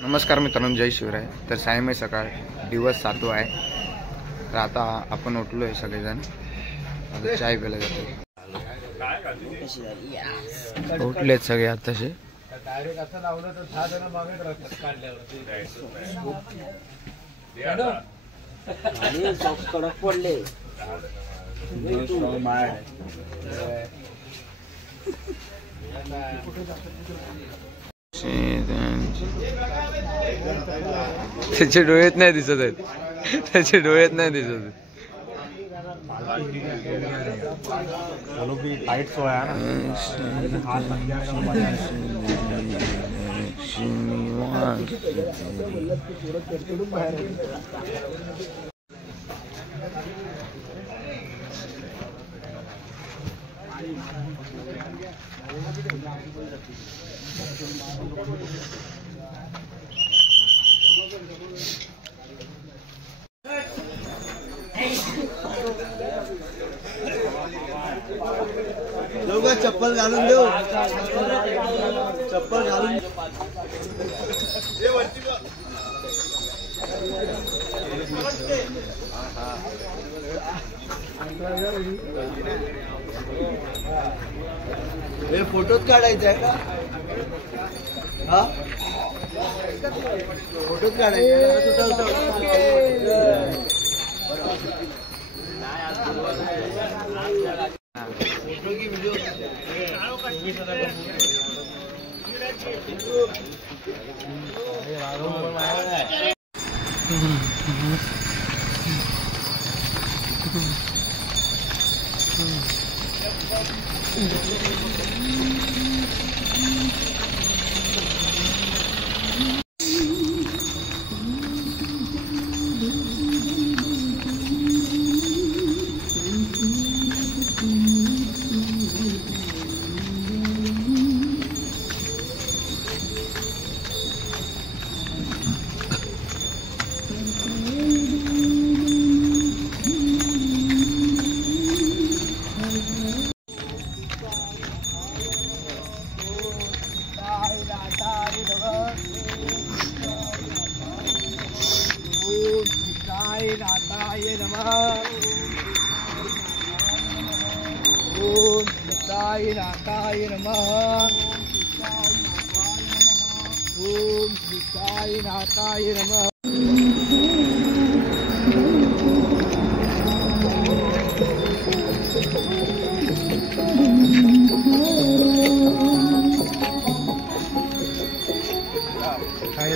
नमस्कार मित्रांनो, जय शिवराय. तर सायंकाळी सकाळ दिवस 7 आहे. तर आता आपण उठलो आहे सगळेजण. आता चाय प्यायला जातो. उठलेत सगळे आताशे. कडक पडले. त्याचे डोळ्यात नाही दिसत आहेत. त्याचे डोळ्यात नाही दिसत आहेत. चप्पल घालून देऊ. चप्पल घालून हे फोटोच काढायचा आहे का? हा फोटोच काढायचा.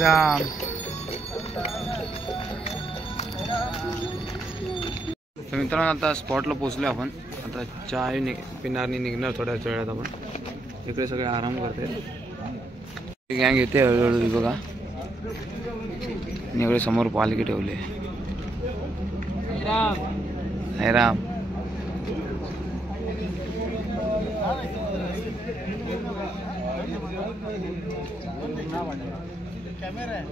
राम. तर मित्रांनो, आता स्पॉटला पोहोचलो आपण. आता चाय पिणार निघणार थोड्या वेळात आपण. इकडे सगळे आराम करते. गँग येते हळूहळू बघा. इकडे समोर पालखी ठेवली. राम कैमरा है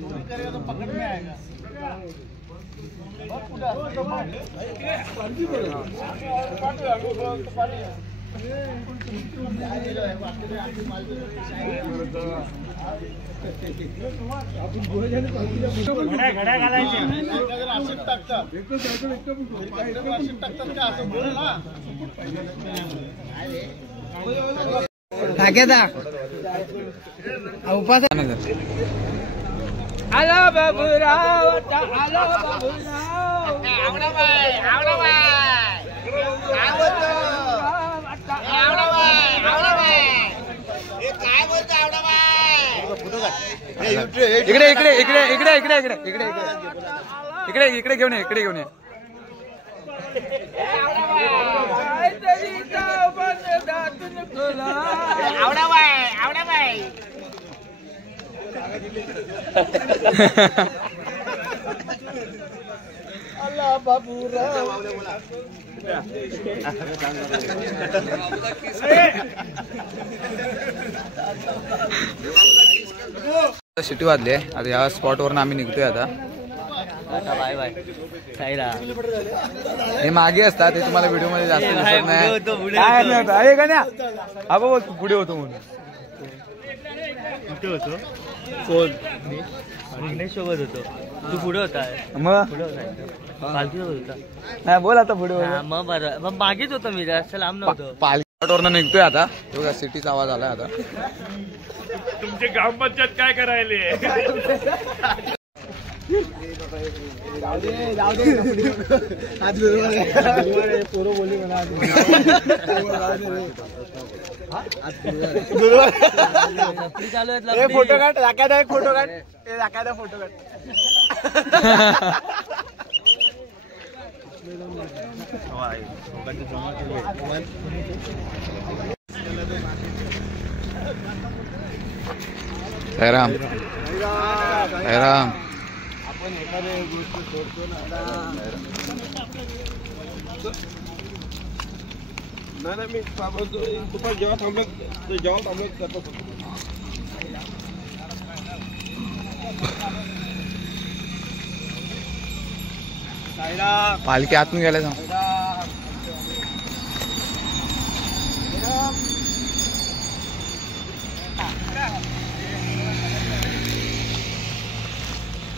तो करेगा तो पकड़ में आएगा. घड्या घालायचे टाक्याचा उपास. आला बाबूराव, आला बाबूराव. आवडाबाई, आवडाबाई, काय बोलतो? आवडाबाई, आवडाबाई, हे काय बोलतो? आवडाबाई. इकडे इकडे इकडे इकडे इकडे इकडे इकडे इकडे इकडे घेऊन ये. इकडे घेऊन ये. आवडाबाई, आवडाबाई. अल्लाह बाबूराव. सिटी वाजली आहे. आता या स्पॉटवरून आम्ही निघतोय. आता बाय बाय. हे मागे असतात, ते तुम्हाला व्हिडिओ मध्ये जास्त दिसत नाही. पुढे होतो म्हणून. होतो कोण विघ्नेश सोबत होतो. तू पुढे होता. मग पुढे होता पालखी सोबत होता. नाही बोल आता पुढे मग बरं मग मागेच होतो मी जास्त लांब नव्हतो. पालखीवरनं निघतोय आता. बघा सिटीचा आवाज आलाय आता. तुमचे ग्रामपंचायत काय करायले. फोटो काढ राखायला फोटो काढ राखायला फोटो काढ. राम राम आपण एखाद्या गोष्टी सोडतो ना. नाही मी दुपार जेव्हा थांबलो करतो. पालखी आतून गेल्या सांग.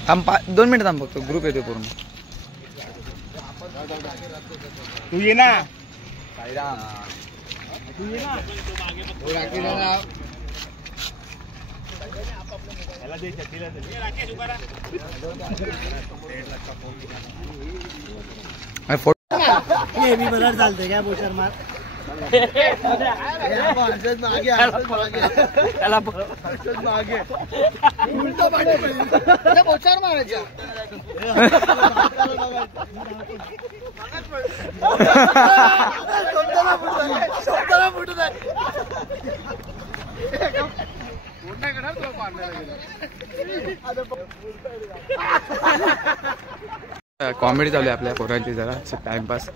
थांब 2 मिनिट थांब फक्त ग्रुप येतो पूर्ण. तू ये ना. चालतंय काय बोचर मार. बोचार मारायचा. कॉमेडी चालू आहे आपल्या पोरांची जरा टाइमपास.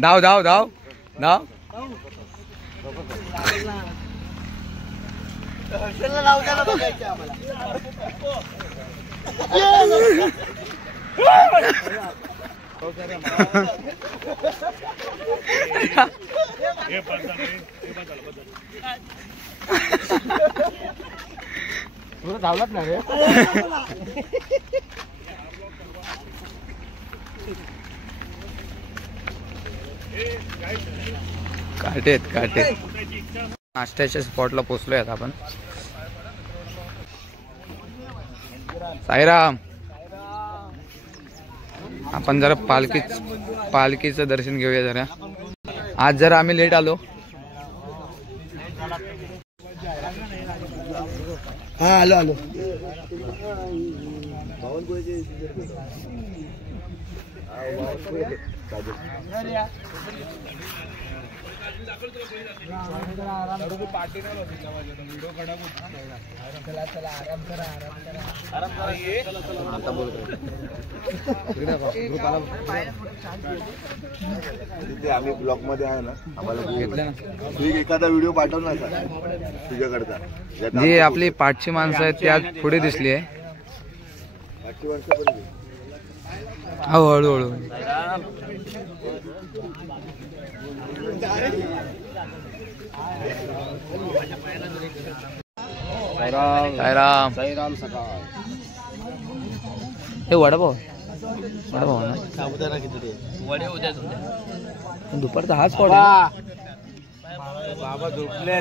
धाव धाव धाव धाव. धावलात ना रे. काटेत नाश्त्याच्या स्पॉटला पोहोचलोय आता आपण. साईराम. आपण जरा पालखीचं दर्शन घेऊया जरा. आज जरा आम्ही लेट आलो. हा आलो. आम्ही ब्लॉग मध्ये आहे ना. आम्हाला घेतलं ना. तू एखादा व्हिडिओ पाठव ना तुझ्याकडचा. जी आपली पाठची माणसं आहेत त्यात पुढे दिसली आहे. हळूहळू साईराम सकाळ. हे वडापाव ना. साबुदाणा खिचडी. वडे उद्या दुपारचा हाच स्पॉट. बाबा झोपले.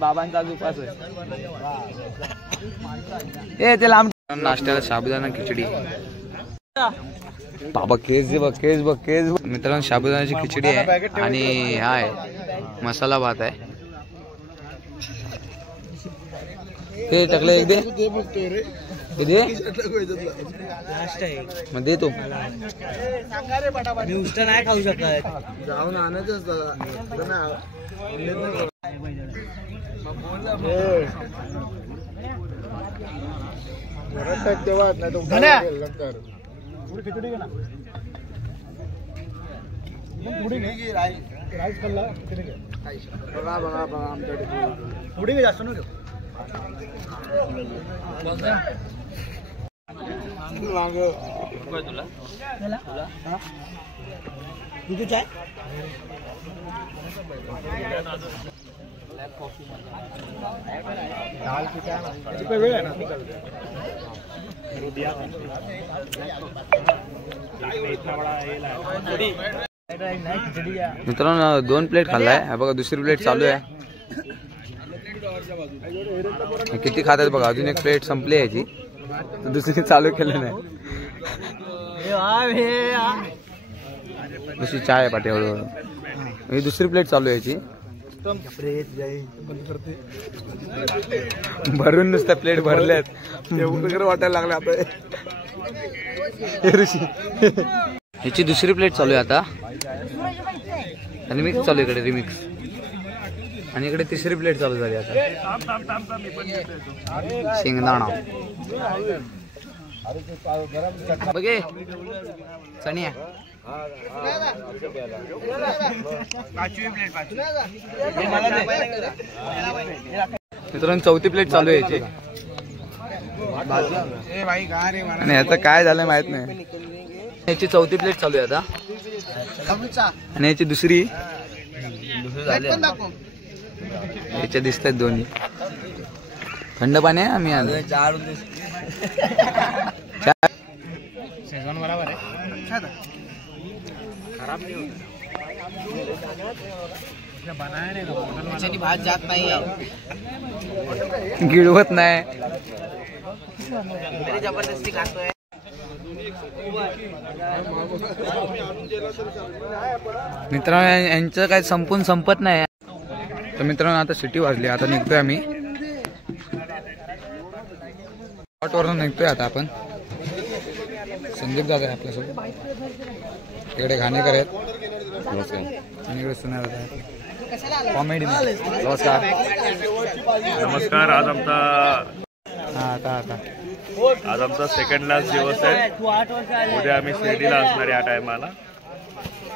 बाबांचा उपास आहे. ते लांब. नाश्त्याला साबुदाणा खिचडी. बाबा केस बघ. मित्रांनो साबुदाण्याची खिचडी आहे आणि हा आहे मसाला भात आहे. ते टाकलं एक दे. मग दे तू. मी उष्ट नाही खाऊ शकत. जाऊन आणायचं तेव्हा खिचडी घे ना. राईस खाल्ला. बघा आमच्याकडे थोडी जास्त नको. मित्रांनो 2 प्लेट खाल्लाय. हा बघा दुसरी प्लेट चालू आहे. किती खातात बघा. अजून एक प्लेट संपली याची, दुसरी चालू केलं नाही. दुसरी चाय आहे पाठी हळूहळू. ही दुसरी प्लेट चालू आहे याची. भरून नुसत्या प्लेट भरल्यात. वगैरे वाटायला लागले आता. ह्याची दुसरी प्लेट चालू आहे आता. रिमिक्स चालू आहे इकडे, रिमिक्स. आणि इकडे तिसरी प्लेट चालू झाली आता. शेंगदाणा बघे चणिया. मित्रांनो 4थी प्लेट चालू आहे याची. आणि याचं काय झालंय माहित नाही. याची 4थी प्लेट चालू आहे आता. आणि याची दुसरी याच्या दिसतात दोन्ही. थंड पाणी आहे. आम्ही भात जात नाही, गिळवत नाही. जबरदस्ती खातोय. मित्रांनो यांचं काय संपून संपत नाही. तर मित्रांनो आता सिटी वाजली. आता निघतोय आम्ही स्पॉटवरून. निघतोय आता आपण. संदीप दादा आहे आपल्यासोबत. इकडे घाणेकर आहेत. नमस्कार. आणि इकडे सुना दादा आहेत कॉमेडी. नमस्कार. नमस्कार. आज आमचा आज आमचा सेकंड लास्ट दिवस आहे. उद्या आम्ही शिर्डीला असणार या टायमाला.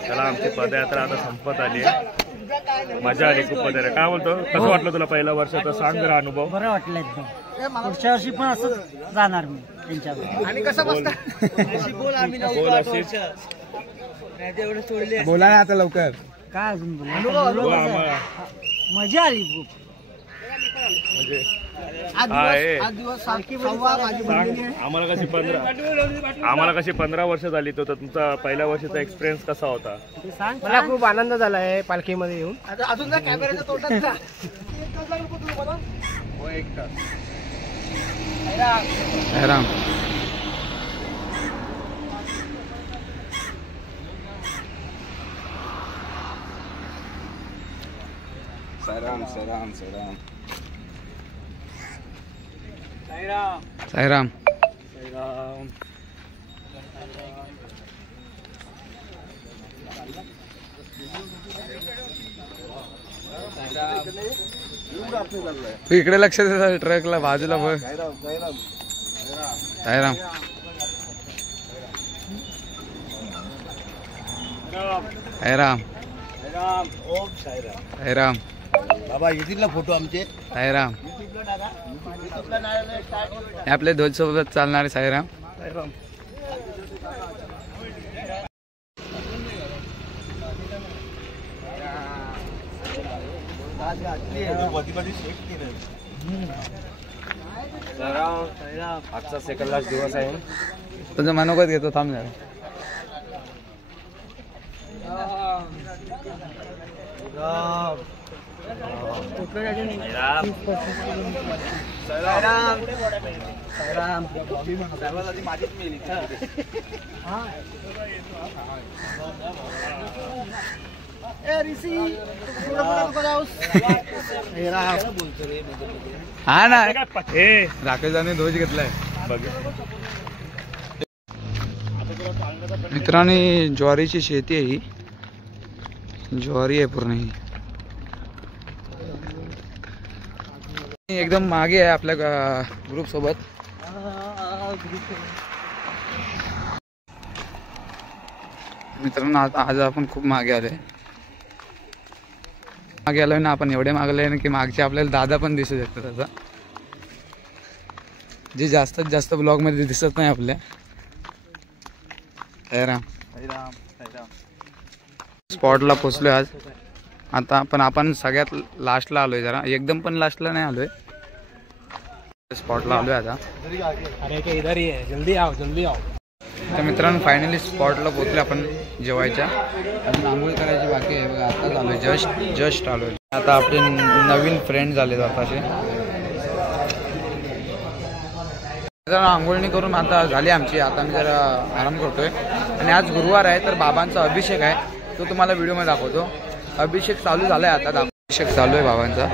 त्याला आमची पदयात्रा आता संपत आली आहे. मजा आली खूप पदयात्रा. काय बोलतो, कसं वाटलं तुला पहिल्या वर्षाचा? सांग जरा अनुभव. बरं वाटलं एकदम. पुढच्या वर्षी पण असं जाणार मी त्यांच्यावर. आणि कसं बोला ना आता लवकर. काय अजून बोला. मजा आली खूप. आम्हाला कशी 15 वर्ष झाली. तर तुमचा पहिल्या वर्षाचा एक्सपिरियन्स कसा होता? मला खूप आनंद झाला आहे पालखीमध्ये येऊन. अजून कॅमेऱ्याचा तोटाच का. राम साईराम साईराम साईराम साईराम. तू इकडे लक्ष दे. ट्रकला बाजूला बघ. साईराम साईराम साईराम. बाबा येतील ना फोटो आमचे. साईराम. आपले ध्वज सोबत चालणारे साईराम. आजचा सेकंड लास्ट दिवस आहे. तुझं मनोगत घेतो. थांब जरा. हा ना राकेशने ध्वज घेतलाय. मित्रांनो ज्वारीची शेती आहे. ही ज्वारी आहे पूर्ण. ही एकदम मागे आहे आपल्या ग्रुप सोबत. मित्रांनो आज आपण खूप मागे आलोय. मागे आलोय ना आपण. एवढे मागले ना की मागचे आपल्याला दादा पण दिसू शकतात. आता जे जास्तीत जास्त ब्लॉग मध्ये दिसत नाही आपल्या. स्पॉटला पोचलोय आज. आता पण आपण सगळ्यात लास्टला आलोय, जरा एकदम पण लास्टला नाही आलोय, स्पॉटला आलोय आता. अरे इधर ही है, जल्दी आओ जल्दी आओ. तर मित्रांनो फायनली स्पॉटला पोहोचले आपण जेवायच्या. अजून आंघोळ करायची बाकी आहे बघा. आताच आलोय, जस्ट आलोय. आता आपले नवीन फ्रेंड झाले आताचे. आंघोळणी करून आता झाली आमची. आता मी जरा आराम करतोय. आणि आज गुरुवार आहे तर बाबांचा अभिषेक आहे, तो तुम्हाला व्हिडिओमध्ये दाखवतो. अभिषेक चालू झालाय आता. अभिषेक चालू आहे बाबांचा.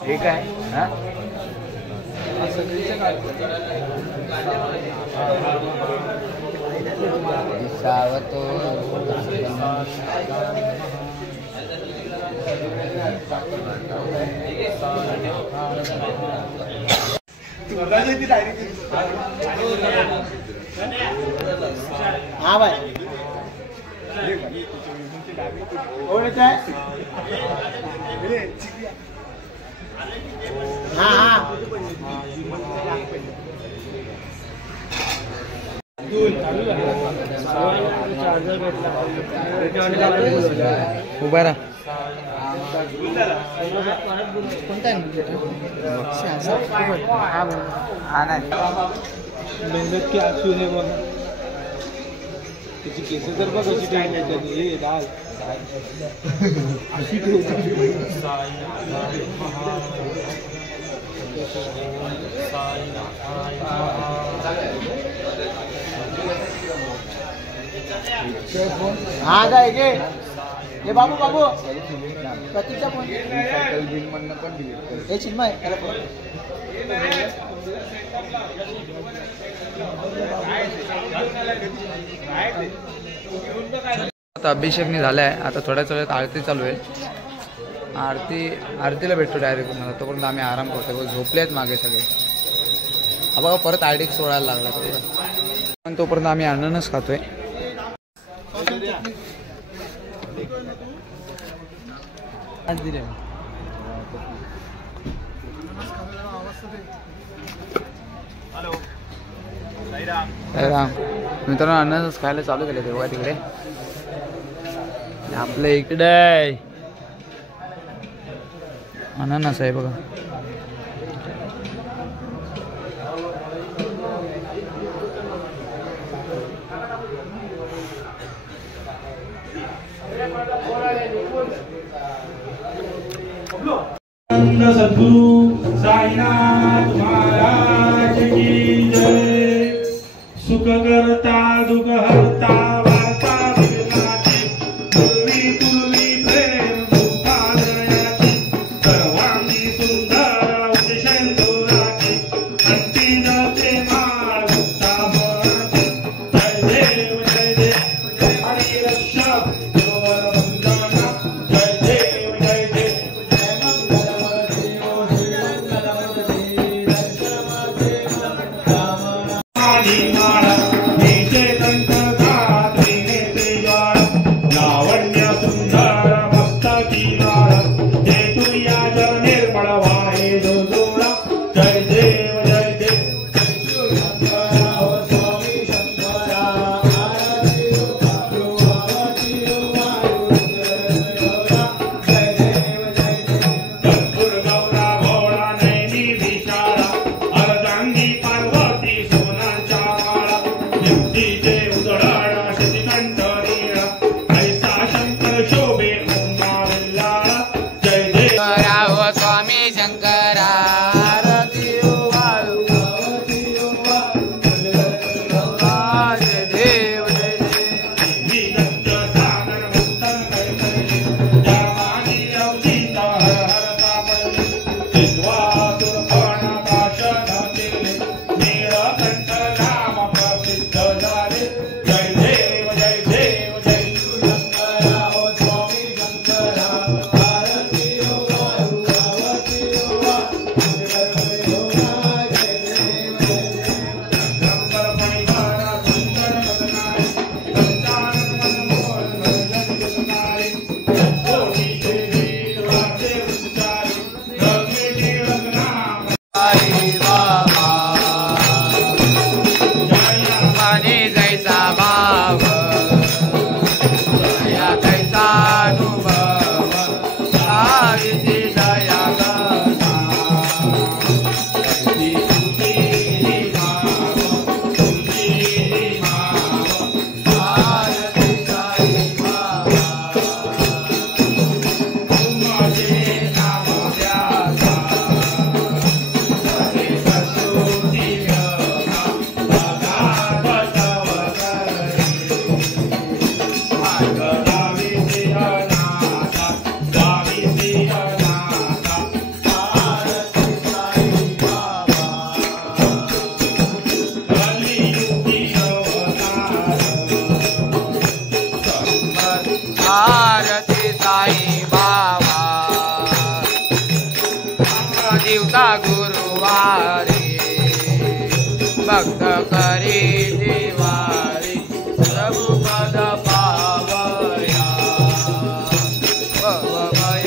हे काय हा दिसावतो हा भाई हा हा उभा राहा. हा नाही मेहनत की आसू है बघा त्याची केस तर बघ कशी टाळण्याची हे लाल अशी हा काय गे हे बाबू बाबू प्रतीकचा फोन हे चिन्मय त्याला फोन आता अभिषेकनी झालाय. आता थोड्याच वेळात आरती चालू आहे. आरतीला भेटतो डायरेक्ट मला. तोपर्यंत आम्ही आराम करतो. झोपले आहेत मागे सगळे. हा बघा परत आरती सोडायला लागला पण तोपर्यंत आम्ही अननस खातोय. राम मित्रांनो अननस खायला चालू केले तेव्हा तिकडे आपल्या इकडे अननस आहे बघा. सद्गुरु साईनाथ महाराज की जय. सुख करता दुख हरता वार्ता विघ्नाची पूर्वी पूर्वी प्रेम मुखालयाची सर्वांगी सुंदर उदिशेंदुराची अंती जाते माळ मुक्तापणाची. जय देव जय देव हरी रक्षा देवर वंदना. जय देव जय देव लावण्य सुंदर मस्तकी माळ हे तुया जग निर्मळ वाहे जो जोडा. जय देव जय देव स्वामी शंकरा जय देव जय देव गौरा भोळा नैनी विशाळा अर्धांगी पार्वती सोनाच्या माळा युक्तीचे उजळाळा शशिकंठ नीळा ऐसा शंकर शोभे उमा विल्लाळा. जय देव राव स्वामी शंकर जीवता गुरुवारी भक्त करी दिवारी प्रभु पद पावया भवभय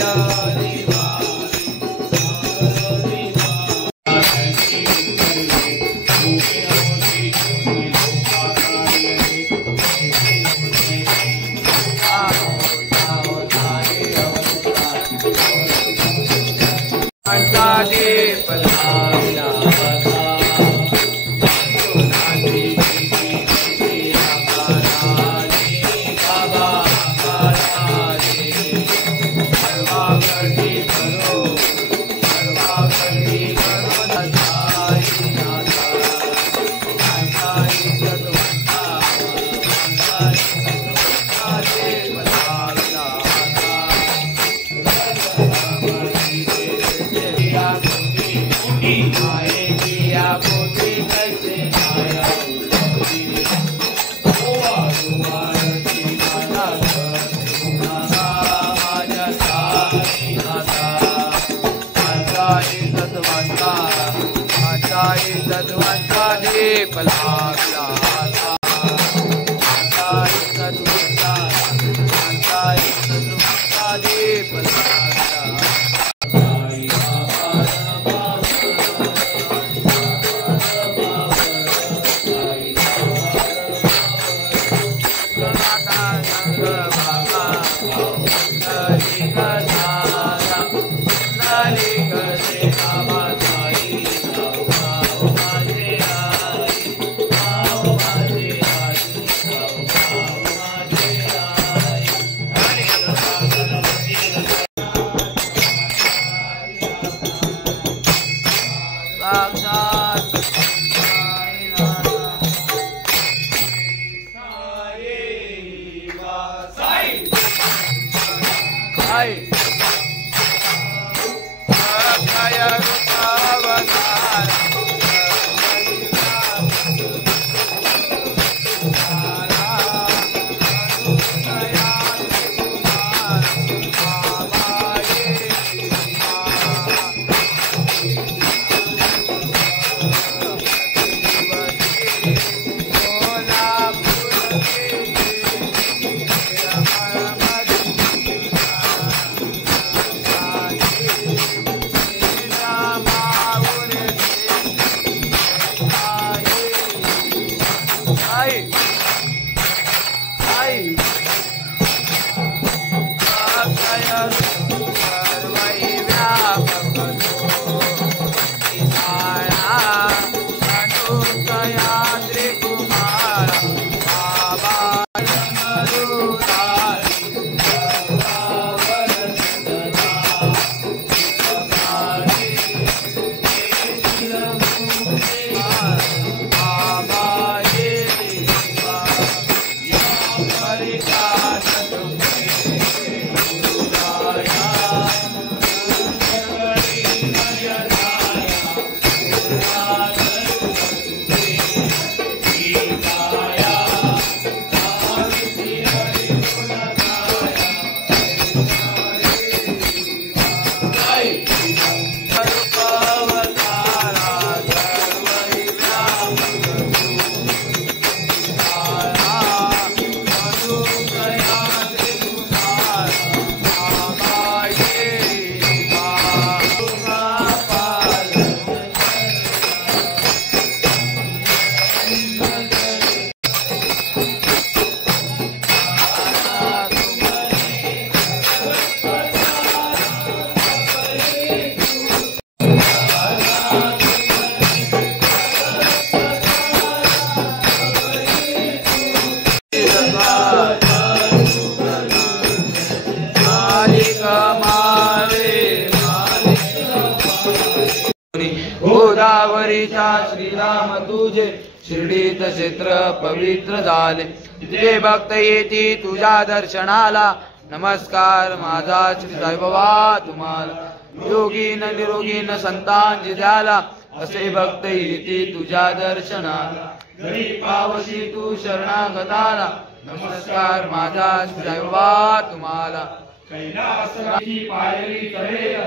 गोदावरीच्या श्रीराम तुझे शिर्डीत क्षेत्र पवित्र झाले, तुझे भक्त येती तुझ्या दर्शनाला, नमस्कार माझा श्री साईबाबा तुम्हाला, योगीन निरोगीन संतांची द्याला, असे भक्त येती तुझ्या दर्शनाला, जरी पावसी तू शरणागताला, नमस्कार माझा श्री साईबाबा तुम्हाला. कैलासची पायरी चढेल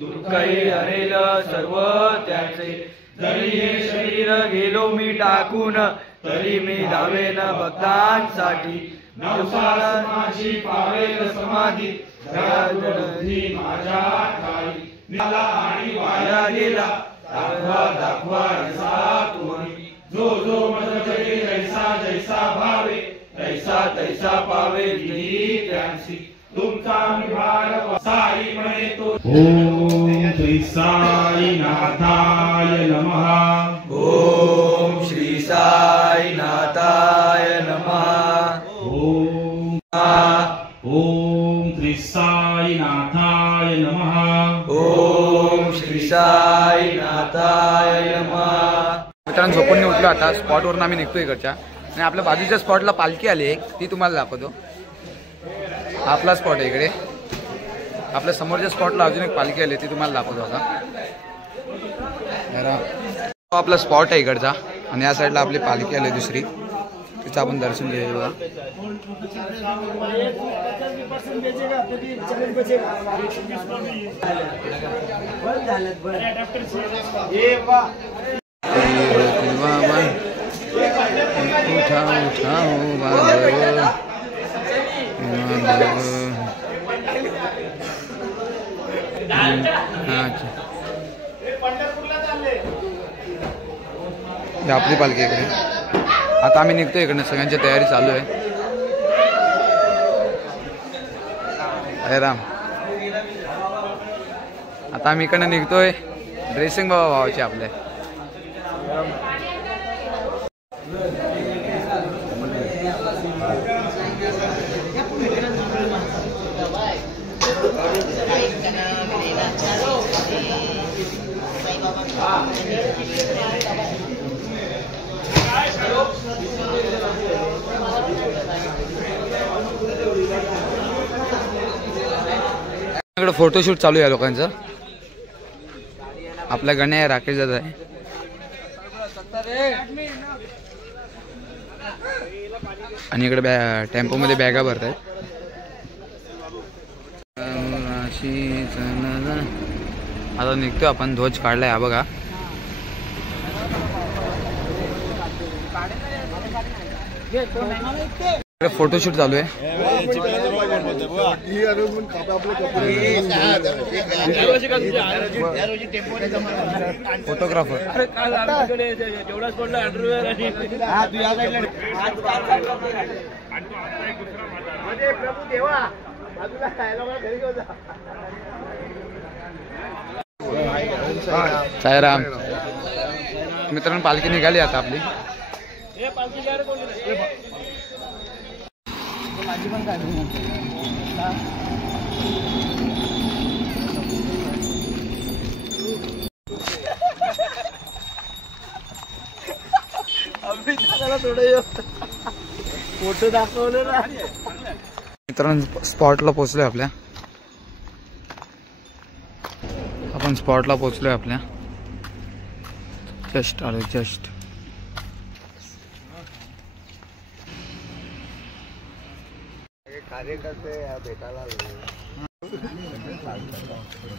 दुःखही हरेल सर्व त्याचे. जरी हे शरीर गेलो मी टाकून, तरी मी धावेन भक्तांसाठी. नवसास माझी पावेल समाधी, बुद्धी माझ्या ठाई. निघाला आणि वाया गेला, दाखवा दाखवा ऐसा तुम्ही. जो जो मज जगे जैसा जैसा भावे, तैसा तैसा पावे विधी त्यांची. तुमचा निभार साई म्हणे तो. ओम श्री साई नाथाय नमः. ओम श्री साई नाथाय नमः. ओम श्री साई नाथाय नमः. ओम श्री साई नाथाय नमः. मित्रांनो झोपून उठलो आता. स्पॉटवरून आम्ही निघतो इकडच्या, आणि आपल्या बाजूच्या स्पॉटला पालखी आली एक, ती तुम्हाला दाखवतो. आपला स्पॉट आहे इकडे. आपल्या समोरच्या स्पॉटला अजून एक पालखी आली, ती तुम्हाला दाखवतो आता. आपला स्पॉट आहे इकडचा, आणि या साईडला आपली पालखी आली दुसरी, तिचं आपण दर्शन घेऊया बघा. आपली पालखी इकडे. आता आम्ही निघतो इकडनं, सगळ्यांची तयारी चालू आहे. अरे राम, आता आम्ही इकडनं निघतोय. ड्रेसिंग बाबा भावाची आपल्या. इकडे फोटोशूट चालू आहे लोकांचं. आपल्या गण्या आहे, राकेश दादा आहे. आणि इकडे टेम्पो मध्ये बॅगा भरत आहेत. आता निघतो आपण. ध्वज काढलाय हा बघा. इकडे फोटोशूट चालू आहे. फोटोग्राफर साईराम. मित्रांनो पालखी निघाली आता आपली. फोटो दाखवले ना मित्रांनो. स्पॉटला पोहोचलोय आपल्या. आपण स्पॉटला पोहोचलोय आपल्या. जस्ट आलो जस्ट.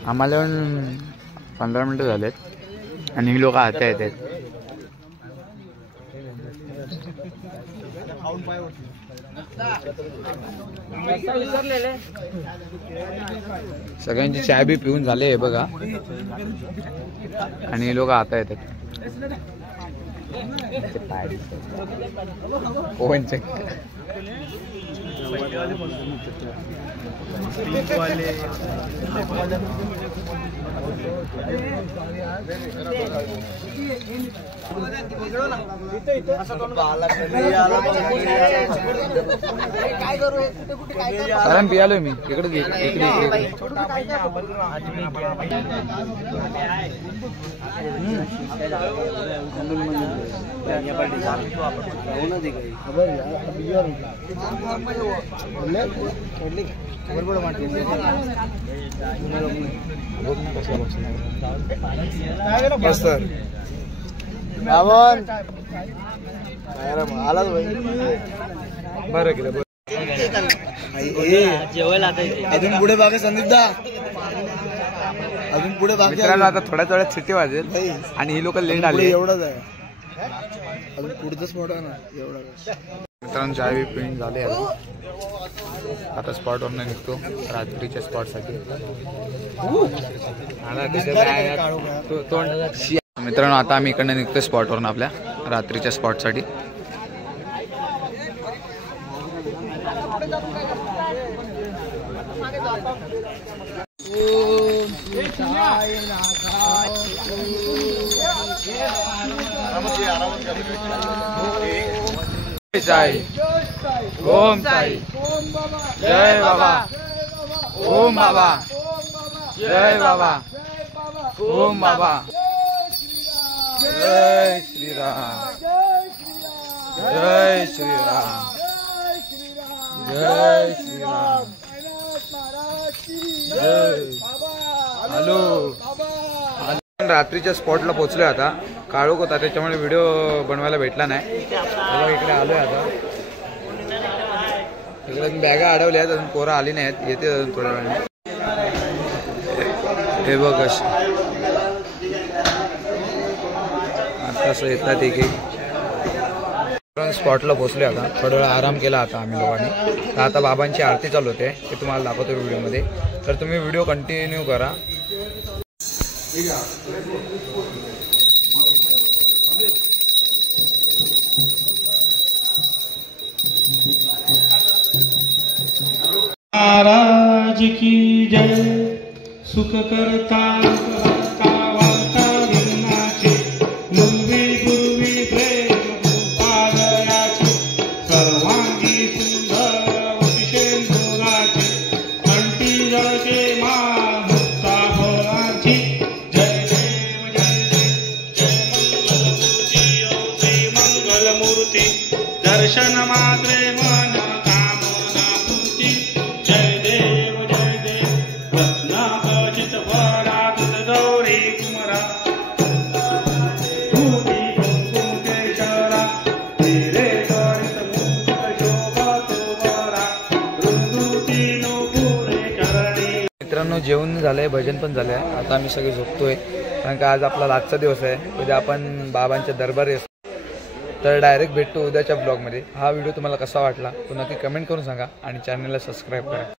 आम्हाला 15 मिनिटं झालेत आणि ही लोक आता येतात. सगळ्यांची चाय बी पिऊन झाले बघा, आणि हे लोक आता येतात. कोणचे कारण पियालोय मी. इकडे इकडे बरं केलं. जेवायला आता अजून पुढे बघा संदीप दा. अजून पुढे बाकी मित्रांनो आता थोड्या वेळात सुट्टी वाजेल आणि ही लोक लेट आली. एवढंच आहे अजून पुढचं स्पॉट आहे ना एवढा. मित्रांनो चाय पिऊन झाले आता स्पॉटवरनं निघतो रात्रीच्या स्पॉटसाठी. मित्रांनो आता आम्ही इकडनं निघतो स्पॉटवरून आपल्या रात्रीच्या स्पॉटसाठी. साई ओम साई जय बाबा ओम बाबा जय बाबा ओम बाबा जय श्रीराम जय श्रीराम जय श्रीराम जय. हॅलो रात्रीच्या स्पॉटला पोहोचलोय आता. काळोख होता त्याच्यामुळे व्हिडिओ बनवायला भेटला नाही. इकडे आलोय आता. इकडे बॅगा अडवल्या आहेत अजून पोरं आली नाहीत. येते अजून थोड्या वेळाने. हे बघ कशी आता असं येतात एक एक. स्पॉटला पोहोचले आता. थोडा वेळ आराम केला आता आम्ही लोकांनी. तर आता बाबांची आरती चालू होते ते तुम्हाला दाखवतो व्हिडिओमध्ये. तर तुम्ही व्हिडिओ कंटिन्यू करा. महाराज की जय. सुख करता वार्ता विघ्नाचे मूर्वी गुरुवी प्रेम गोपालयाचे सर्वांगी सुंदर विषेंद्राचे कंठी जळके मुक्ता फळांची. जय देव जय देव जय मंगलमूर्ती श्री मंगलमूर्ती दर्शन मात्रे मन कामना पूर्ती. जय देव जय देव रत्नाखचित वरात गौरी कुमरा धूती कुंकुम केशरा हिरे गरित मुकुट शोभा तोबरा रुंदुती नुपुरे चरणी. मित्रांनो जेवण झालंय भजन पण झालंय. आता आम्ही सगळे झोपतोय कारण का आज आपला आजचा दिवस आहे. उद्या आपण बाबांच्या दरबारी असतो. तर डायरेक्ट भेटतो उद्याच्या ब्लॉगमध्ये. हा व्हिडिओ तुम्हाला कसा वाटला तो नक्की कमेंट करून सांगा आणि चॅनलला सबस्क्राईब करा.